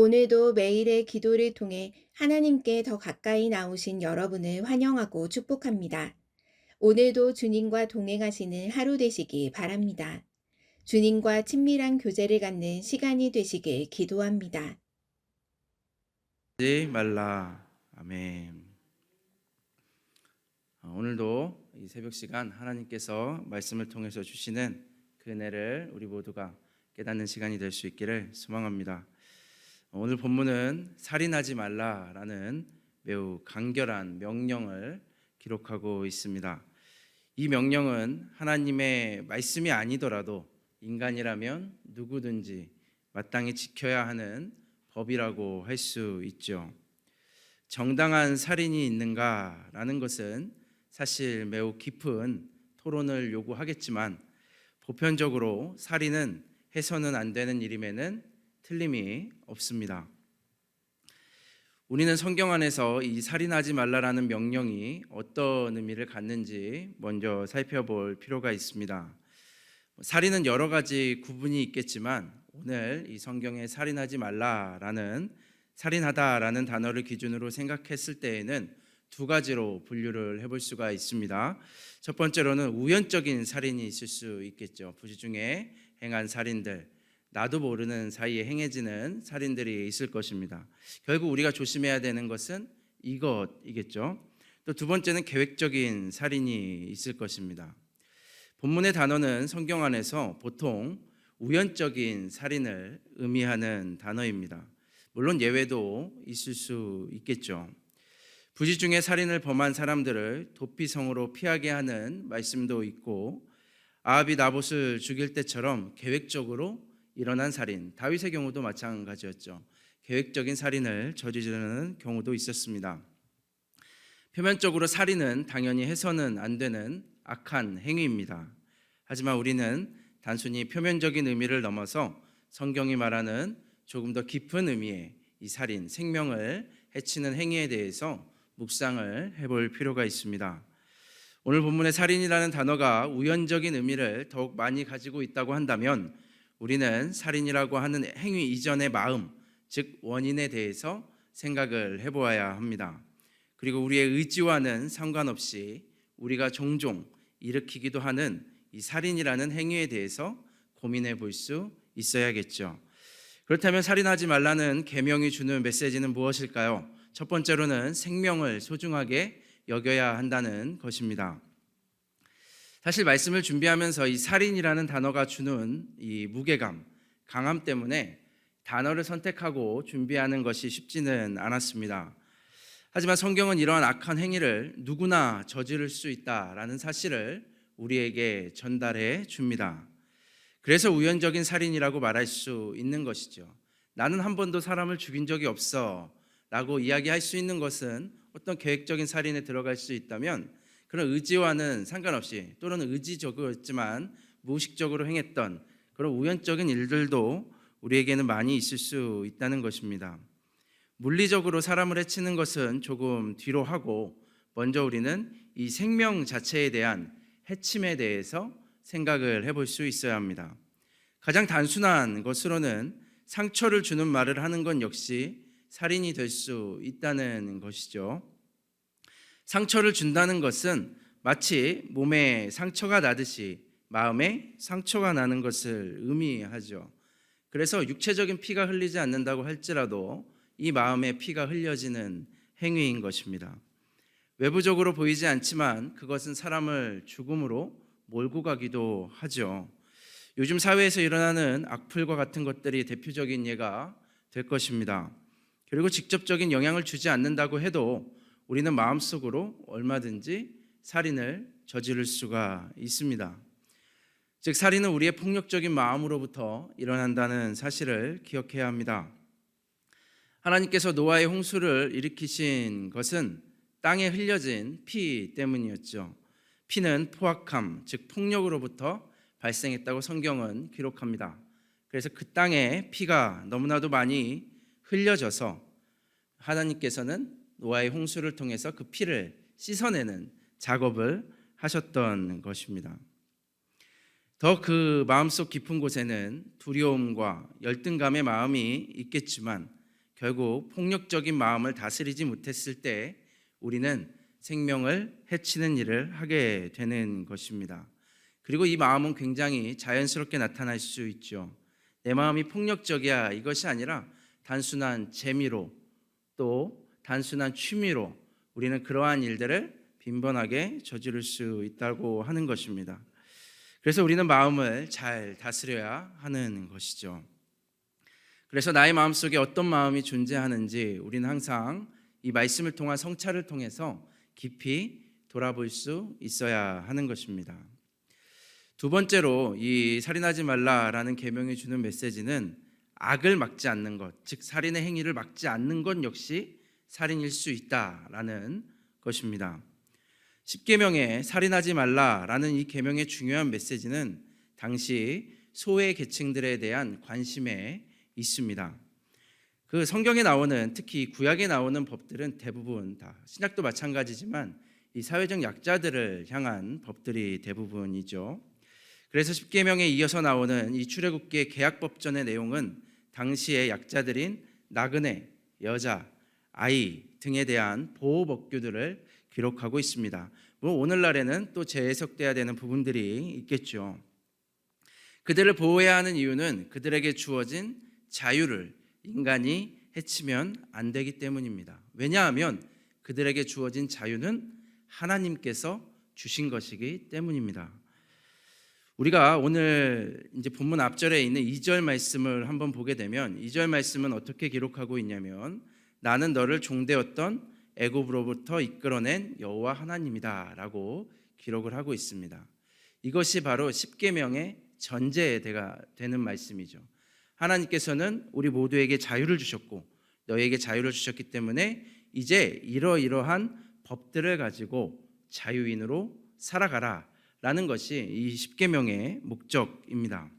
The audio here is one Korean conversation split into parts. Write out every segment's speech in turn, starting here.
오늘도 매일의 기도를 통해 하나님께 더 가까이 나오신 여러분을 환영하고 축복합니다. 오늘도 주님과 동행하시는 하루 되시기 바랍니다. 주님과 친밀한 교제를 갖는 시간이 되시길 기도합니다. 하지 말라. 아멘. 오늘도 이 새벽 시간 하나님께서 말씀을 통해서 주시는 그 은혜를 우리 모두가 깨닫는 시간이 될 수 있기를 소망합니다. 오늘 본문은 살인하지 말라라는 매우 간결한 명령을 기록하고 있습니다. 이 명령은 하나님의 말씀이 아니더라도 인간이라면 누구든지 마땅히 지켜야 하는 법이라고 할 수 있죠. 정당한 살인이 있는가라는 것은 사실 매우 깊은 토론을 요구하겠지만 보편적으로 살인은 해서는 안 되는 일임에는 틀림이 없습니다. 우리는 성경 안에서 이 살인하지 말라라는 명령이 어떤 의미를 갖는지 먼저 살펴볼 필요가 있습니다. 살인은 여러 가지 구분이 있겠지만 오늘 이 성경에 살인하지 말라라는 살인하다라는 단어를 기준으로 생각했을 때에는 두 가지로 분류를 해볼 수가 있습니다. 첫 번째로는 우연적인 살인이 있을 수 있겠죠. 부지 중에 행한 살인들, 나도 모르는 사이에 행해지는 살인들이 있을 것입니다. 결국 우리가 조심해야 되는 것은 이것이겠죠. 또 두 번째는 계획적인 살인이 있을 것입니다. 본문의 단어는 성경 안에서 보통 우연적인 살인을 의미하는 단어입니다. 물론 예외도 있을 수 있겠죠. 부지 중에 살인을 범한 사람들을 도피성으로 피하게 하는 말씀도 있고 아합이 나봇을 죽일 때처럼 계획적으로 일어난 살인, 다윗의 경우도 마찬가지였죠. 계획적인 살인을 저지르는 경우도 있었습니다. 표면적으로 살인은 당연히 해서는 안 되는 악한 행위입니다. 하지만 우리는 단순히 표면적인 의미를 넘어서 성경이 말하는 조금 더 깊은 의미의 이 살인, 생명을 해치는 행위에 대해서 묵상을 해볼 필요가 있습니다. 오늘 본문의 살인이라는 단어가 우연적인 의미를 더욱 많이 가지고 있다고 한다면 우리는 살인이라고 하는 행위 이전의 마음, 즉 원인에 대해서 생각을 해보아야 합니다. 그리고 우리의 의지와는 상관없이 우리가 종종 일으키기도 하는 이 살인이라는 행위에 대해서 고민해 볼 수 있어야겠죠. 그렇다면 살인하지 말라는 계명이 주는 메시지는 무엇일까요? 첫 번째로는 생명을 소중하게 여겨야 한다는 것입니다. 사실 말씀을 준비하면서 이 살인이라는 단어가 주는 이 무게감, 강함 때문에 단어를 선택하고 준비하는 것이 쉽지는 않았습니다. 하지만 성경은 이러한 악한 행위를 누구나 저지를 수 있다라는 사실을 우리에게 전달해 줍니다. 그래서 우연적인 살인이라고 말할 수 있는 것이죠. 나는 한 번도 사람을 죽인 적이 없어 라고 이야기할 수 있는 것은 어떤 계획적인 살인에 들어갈 수 있다면 그런 의지와는 상관없이 또는 의지적이었지만 무의식적으로 행했던 그런 우연적인 일들도 우리에게는 많이 있을 수 있다는 것입니다. 물리적으로 사람을 해치는 것은 조금 뒤로 하고 먼저 우리는 이 생명 자체에 대한 해침에 대해서 생각을 해볼 수 있어야 합니다. 가장 단순한 것으로는 상처를 주는 말을 하는 건 역시 살인이 될 수 있다는 것이죠. 상처를 준다는 것은 마치 몸에 상처가 나듯이 마음에 상처가 나는 것을 의미하죠. 그래서 육체적인 피가 흘리지 않는다고 할지라도 이 마음에 피가 흘려지는 행위인 것입니다. 외부적으로 보이지 않지만 그것은 사람을 죽음으로 몰고 가기도 하죠. 요즘 사회에서 일어나는 악플과 같은 것들이 대표적인 예가 될 것입니다. 그리고 직접적인 영향을 주지 않는다고 해도 우리는 마음속으로 얼마든지 살인을 저지를 수가 있습니다. 즉 살인은 우리의 폭력적인 마음으로부터 일어난다는 사실을 기억해야 합니다. 하나님께서 노아의 홍수를 일으키신 것은 땅에 흘려진 피 때문이었죠. 피는 포악함, 즉 폭력으로부터 발생했다고 성경은 기록합니다. 그래서 그 땅에 피가 너무나도 많이 흘려져서 하나님께서는 노아의 홍수를 통해서 그 피를 씻어내는 작업을 하셨던 것입니다. 더 그 마음속 깊은 곳에는 두려움과 열등감의 마음이 있겠지만 결국 폭력적인 마음을 다스리지 못했을 때 우리는 생명을 해치는 일을 하게 되는 것입니다. 그리고 이 마음은 굉장히 자연스럽게 나타날 수 있죠. 내 마음이 폭력적이야 이것이 아니라 단순한 재미로 또 단순한 취미로 우리는 그러한 일들을 빈번하게 저지를 수 있다고 하는 것입니다. 그래서 우리는 마음을 잘 다스려야 하는 것이죠. 그래서 나의 마음속에 어떤 마음이 존재하는지 우리는 항상 이 말씀을 통한 성찰을 통해서 깊이 돌아볼 수 있어야 하는 것입니다. 두 번째로 이 살인하지 말라라는 계명이 주는 메시지는 악을 막지 않는 것, 즉 살인의 행위를 막지 않는 것 역시 살인일 수 있다라는 것입니다. 십계명에 살인하지 말라라는 이 계명의 중요한 메시지는 당시 소외 계층들에 대한 관심에 있습니다. 그 성경에 나오는 특히 구약에 나오는 법들은 대부분 다 신약도 마찬가지지만 이 사회적 약자들을 향한 법들이 대부분이죠. 그래서 십계명에 이어서 나오는 이 출애굽기의 계약법전의 내용은 당시의 약자들인 나그네, 여자, 아이 등에 대한 보호 법규들을 기록하고 있습니다. 물론 오늘날에는 또 재해석돼야 되는 부분들이 있겠죠. 그들을 보호해야 하는 이유는 그들에게 주어진 자유를 인간이 해치면 안 되기 때문입니다. 왜냐하면 그들에게 주어진 자유는 하나님께서 주신 것이기 때문입니다. 우리가 오늘 이제 본문 앞절에 있는 2절 말씀을 한번 보게 되면 2절 말씀은 어떻게 기록하고 있냐면 나는 너를 종되었던 애굽으로부터 이끌어낸 여호와 하나님이다라고 기록을 하고 있습니다. 이것이 바로 십계명의 전제가 되는 말씀이죠. 하나님께서는 우리 모두에게 자유를 주셨고 너에게 자유를 주셨기 때문에 이제 이러이러한 법들을 가지고 자유인으로 살아가라 라는 것이 이 십계명의 목적입니다.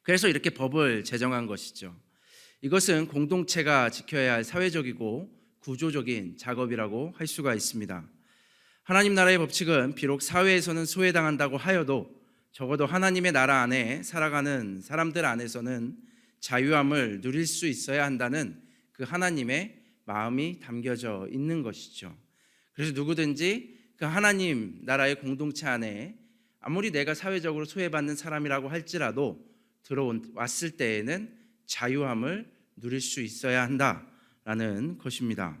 그래서 이렇게 법을 제정한 것이죠. 이것은 공동체가 지켜야 할 사회적이고 구조적인 작업이라고 할 수가 있습니다. 하나님 나라의 법칙은 비록 사회에서는 소외당한다고 하여도 적어도 하나님의 나라 안에 살아가는 사람들 안에서는 자유함을 누릴 수 있어야 한다는 그 하나님의 마음이 담겨져 있는 것이죠. 그래서 누구든지 그 하나님 나라의 공동체 안에 아무리 내가 사회적으로 소외받는 사람이라고 할지라도 들어왔을 때에는 자유함을 누릴 수 있어야 한다라는 것입니다.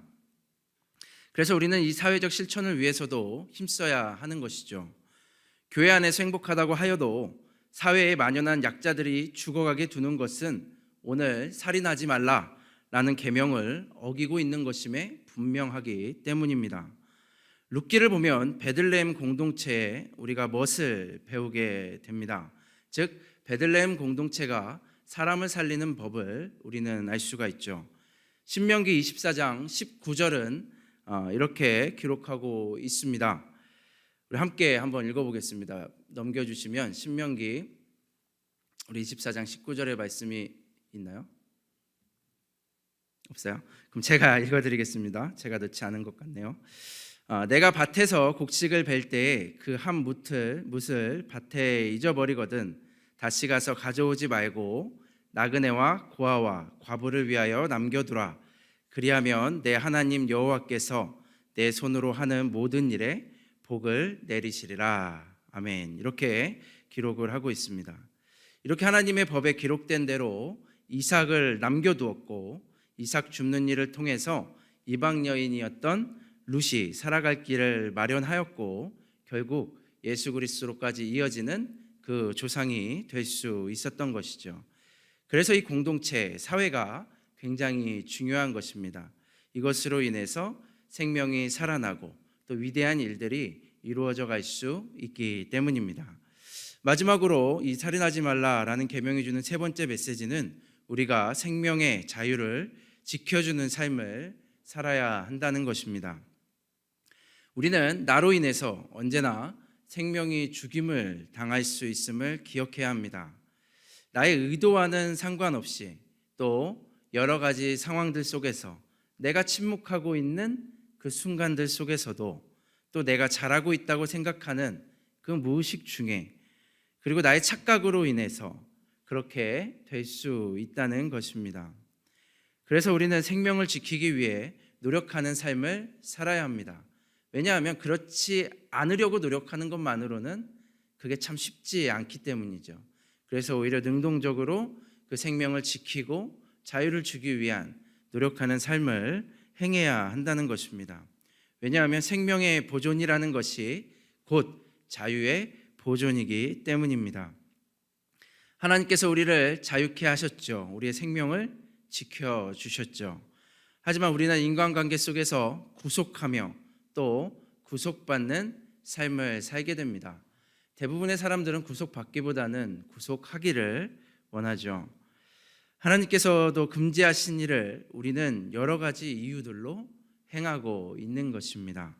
그래서 우리는 이 사회적 실천을 위해서도 힘써야 하는 것이죠. 교회 안에서 행복하다고 하여도 사회에 만연한 약자들이 죽어가게 두는 것은 오늘 살인하지 말라라는 계명을 어기고 있는 것임에 분명하기 때문입니다. 룻기를 보면 베들레헴 공동체에 우리가 무엇을 배우게 됩니다. 즉 베들레헴 공동체가 사람을 살리는 법을 우리는 알 수가 있죠. 신명기 24장 19절은 이렇게 기록하고 있습니다. 우리 함께 한번 읽어보겠습니다. 넘겨주시면 신명기 우리 24장 19절의 말씀이 있나요? 없어요? 그럼 제가 읽어드리겠습니다. 제가 넣지 않은 것 같네요. 내가 밭에서 곡식을 벨 때에 그 한 뭇을 밭에 잊어버리거든 다시 가서 가져오지 말고 나그네와 고아와 과부를 위하여 남겨두라. 그리하면 내 하나님 여호와께서 내 손으로 하는 모든 일에 복을 내리시리라. 아멘. 이렇게 기록을 하고 있습니다. 이렇게 하나님의 법에 기록된 대로 이삭을 남겨두었고 이삭 줍는 일을 통해서 이방 여인이었던 룻이 살아갈 길을 마련하였고 결국 예수 그리스도로까지 이어지는 그 조상이 될 수 있었던 것이죠. 그래서 이 공동체, 사회가 굉장히 중요한 것입니다. 이것으로 인해서 생명이 살아나고 또 위대한 일들이 이루어져 갈 수 있기 때문입니다. 마지막으로 이 살인하지 말라라는 계명이 주는 세 번째 메시지는 우리가 생명의 자유를 지켜주는 삶을 살아야 한다는 것입니다. 우리는 나로 인해서 언제나 생명이 죽임을 당할 수 있음을 기억해야 합니다. 나의 의도와는 상관없이 또 여러 가지 상황들 속에서 내가 침묵하고 있는 그 순간들 속에서도 또 내가 잘하고 있다고 생각하는 그 무의식 중에 그리고 나의 착각으로 인해서 그렇게 될 수 있다는 것입니다. 그래서 우리는 생명을 지키기 위해 노력하는 삶을 살아야 합니다. 왜냐하면 그렇지 않으려고 노력하는 것만으로는 그게 참 쉽지 않기 때문이죠. 그래서 오히려 능동적으로 그 생명을 지키고 자유를 주기 위한 노력하는 삶을 행해야 한다는 것입니다. 왜냐하면 생명의 보존이라는 것이 곧 자유의 보존이기 때문입니다. 하나님께서 우리를 자유케 하셨죠. 우리의 생명을 지켜주셨죠. 하지만 우리는 인간관계 속에서 구속하며 또 구속받는 삶을 살게 됩니다. 대부분의 사람들은 구속받기보다는 구속하기를 원하죠. 하나님께서도 금지하신 일을 우리는 여러 가지 이유들로 행하고 있는 것입니다.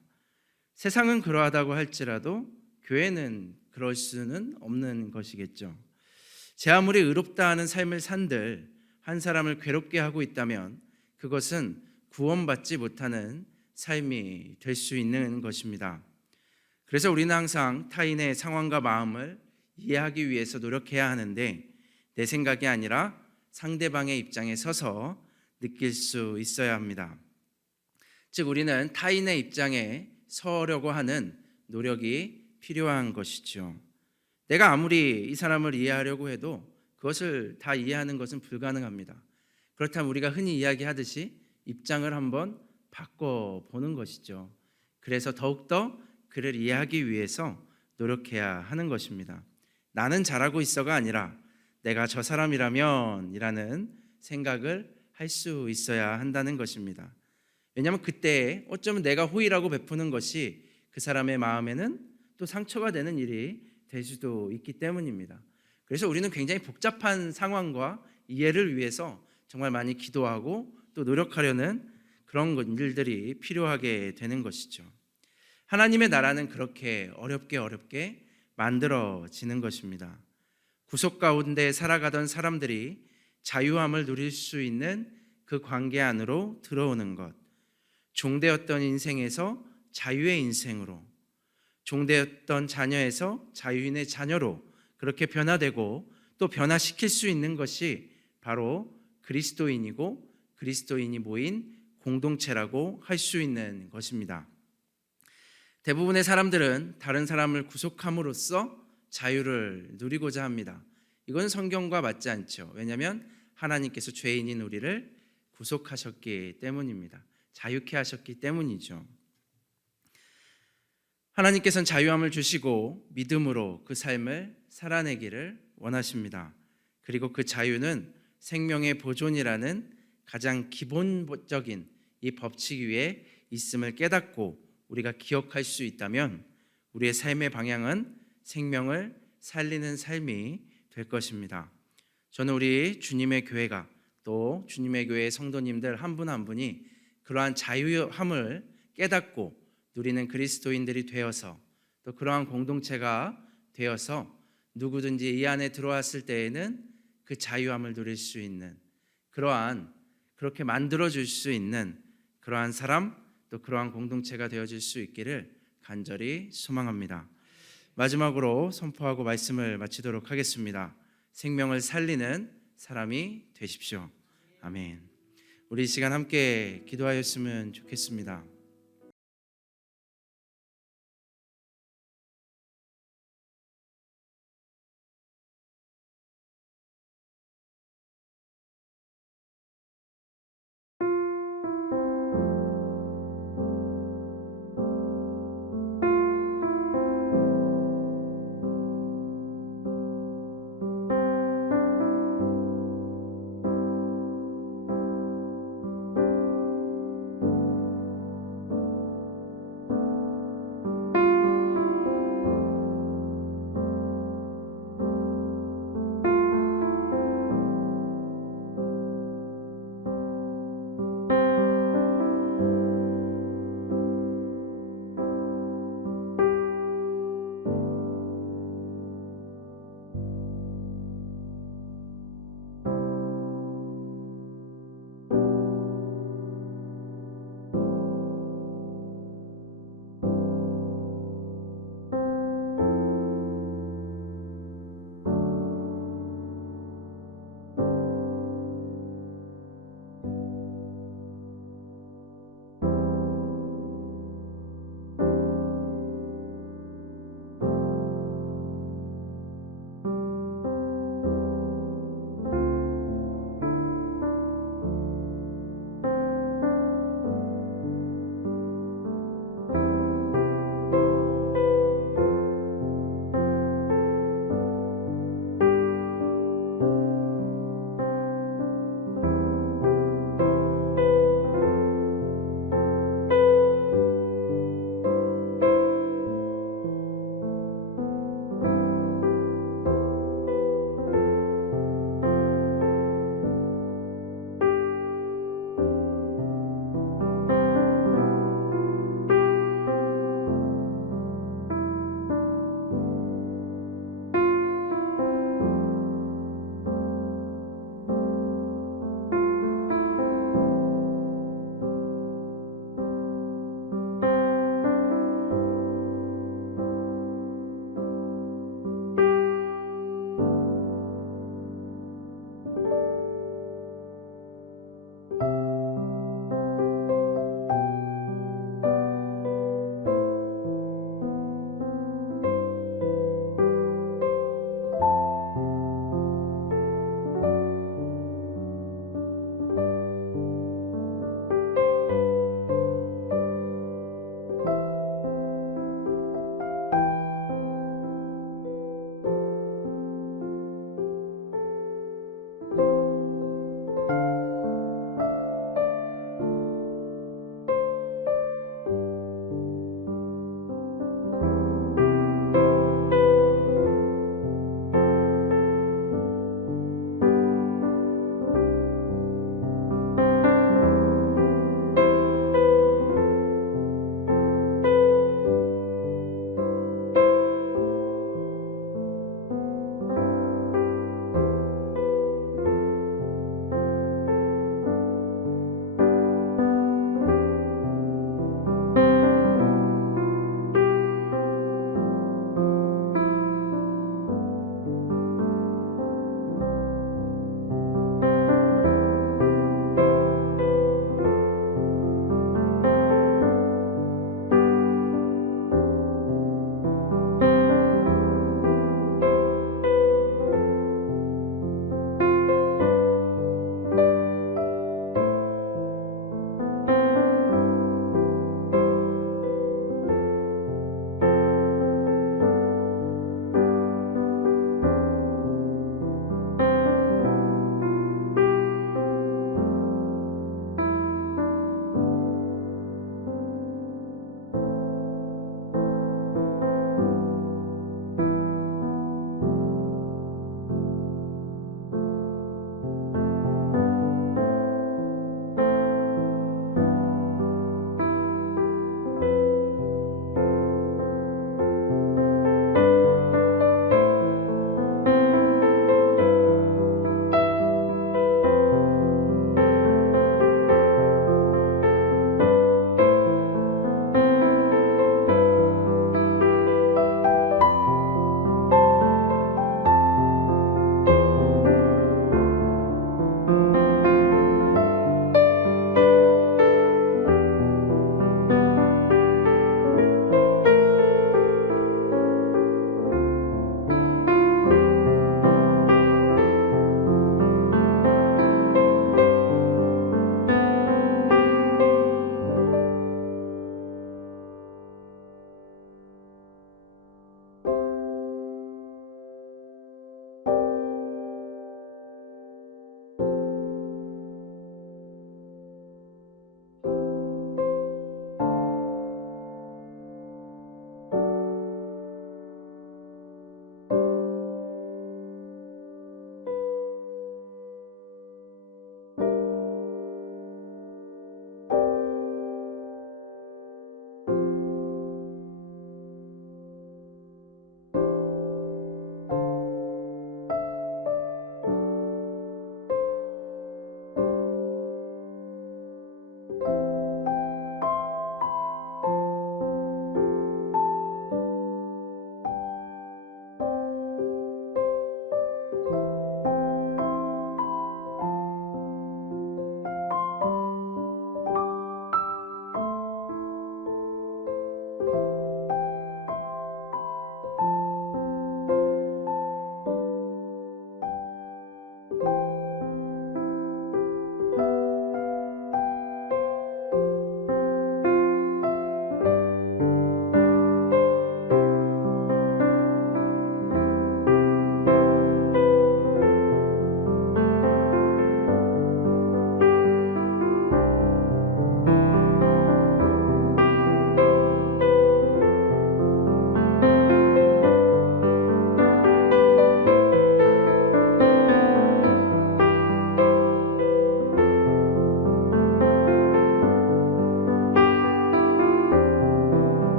세상은 그러하다고 할지라도 교회는 그럴 수는 없는 것이겠죠. 제 아무리 의롭다 하는 삶을 산들 한 사람을 괴롭게 하고 있다면 그것은 구원받지 못하는 삶이 될 수 있는 것입니다. 그래서 우리는 항상 타인의 상황과 마음을 이해하기 위해서 노력해야 하는데 내 생각이 아니라 상대방의 입장에 서서 느낄 수 있어야 합니다. 즉 우리는 타인의 입장에 서려고 하는 노력이 필요한 것이죠. 내가 아무리 이 사람을 이해하려고 해도 그것을 다 이해하는 것은 불가능합니다. 그렇다면 우리가 흔히 이야기하듯이 입장을 한번 바꿔보는 것이죠. 그래서 더욱더 그를 이해하기 위해서 노력해야 하는 것입니다. 나는 잘하고 있어가 아니라 내가 저 사람이라면 이라는 생각을 할 수 있어야 한다는 것입니다. 왜냐하면 그때 어쩌면 내가 호의라고 베푸는 것이 그 사람의 마음에는 또 상처가 되는 일이 될 수도 있기 때문입니다. 그래서 우리는 굉장히 복잡한 상황과 이해를 위해서 정말 많이 기도하고 또 노력하려는 그런 일들이 필요하게 되는 것이죠. 하나님의 나라는 그렇게 어렵게 만들어지는 것입니다. 구속 가운데 살아가던 사람들이 자유함을 누릴 수 있는 그 관계 안으로 들어오는 것, 종되었던 인생에서 자유의 인생으로, 종되었던 자녀에서 자유인의 자녀로 그렇게 변화되고 또 변화시킬 수 있는 것이 바로 그리스도인이고 그리스도인이 모인 공동체라고 할 수 있는 것입니다. 대부분의 사람들은 다른 사람을 구속함으로써 자유를 누리고자 합니다. 이건 성경과 맞지 않죠. 왜냐하면 하나님께서 죄인인 우리를 구속하셨기 때문입니다. 자유케 하셨기 때문이죠. 하나님께서는 자유함을 주시고 믿음으로 그 삶을 살아내기를 원하십니다. 그리고 그 자유는 생명의 보존이라는 가장 기본적인 이 법칙 위에 있음을 깨닫고 우리가 기억할 수 있다면 우리의 삶의 방향은 생명을 살리는 삶이 될 것입니다. 저는 우리 주님의 교회가 또 주님의 교회의 성도님들 한 분 한 분이 그러한 자유함을 깨닫고 누리는 그리스도인들이 되어서 또 그러한 공동체가 되어서 누구든지 이 안에 들어왔을 때에는 그 자유함을 누릴 수 있는 그렇게 만들어줄 수 있는 그러한 사람 또 그러한 공동체가 되어질 수 있기를 간절히 소망합니다. 마지막으로 선포하고 말씀을 마치도록 하겠습니다. 생명을 살리는 사람이 되십시오. 아멘. 우리 이 시간 함께 기도하였으면 좋겠습니다.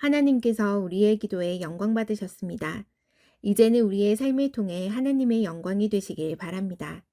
하나님께서 우리의 기도에 영광 받으셨습니다. 이제는 우리의 삶을 통해 하나님의 영광이 되시길 바랍니다.